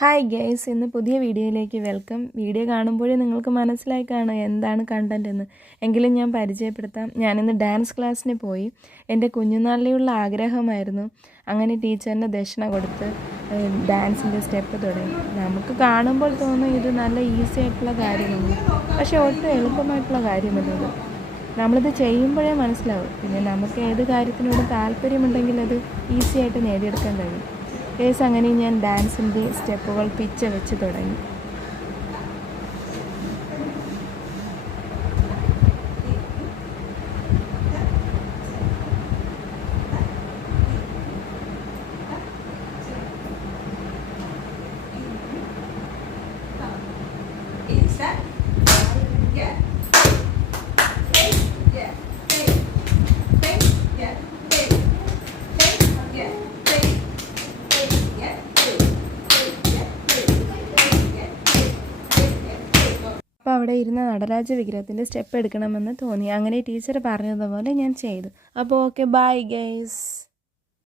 Hi guys ഇന്ന് പുതിയ വീഡിയോയിലേക്ക് വെൽക്കം വീഡിയോ കാണുമ്പോഴേ നിങ്ങൾക്ക് മനസ്സിലായി കാണും എന്താണ് കണ്ടന്റ് എന്ന്. എങ്കിലും ഞാൻ പരിചയപ്പെടുത്താം. ഞാനിന്ന് ഡാൻസ് ക്ലാസ്സിന് പോയി. എന്റെ കുഞ്ഞുനാളിലുള്ള ആഗ്രഹമായിരുന്നു അങ്ങനെ ടീച്ചറിന് ദക്ഷിണ കൊടുത്ത് ഡാൻസിന്റെ സ്റ്റെപ്പ് തുടങ്ങി. നമുക്ക് കാണുമ്പോൾ തോന്നും ഇത് നല്ല ഈസി ആയിട്ടുള്ള കാര്യമാണ്. പക്ഷേ ഒട്ടും എളുപ്പമായിട്ടുള്ള കാര്യമല്ലത് നമ്മളിത് ചെയ്യുമ്പോഴേ മനസ്സിലാവും. പിന്നെ നമുക്ക് ഏത് കാര്യത്തിനോടും താല്പര്യമുണ്ടെങ്കിൽ അത് ഈസി ആയിട്ട് നേടിയെടുക്കാൻ കഴിയും. കേസ് അങ്ങനെ ഞാൻ ഡാൻസിന്റെ സ്റ്റെപ്പുകൾ പിച്ച വെച്ച് തുടങ്ങി Set. അവിടെ ഇരുന്ന നടരാജ വിഗ്രഹത്തിന്റെ സ്റ്റെപ്പ് എടുക്കണമെന്ന് തോന്നി. അങ്ങനെ ടീച്ചർ പറഞ്ഞതുപോലെ ഞാൻ ചെയ്തു. അപ്പോൾ ഓക്കെ ബൈ ഗൈസ്.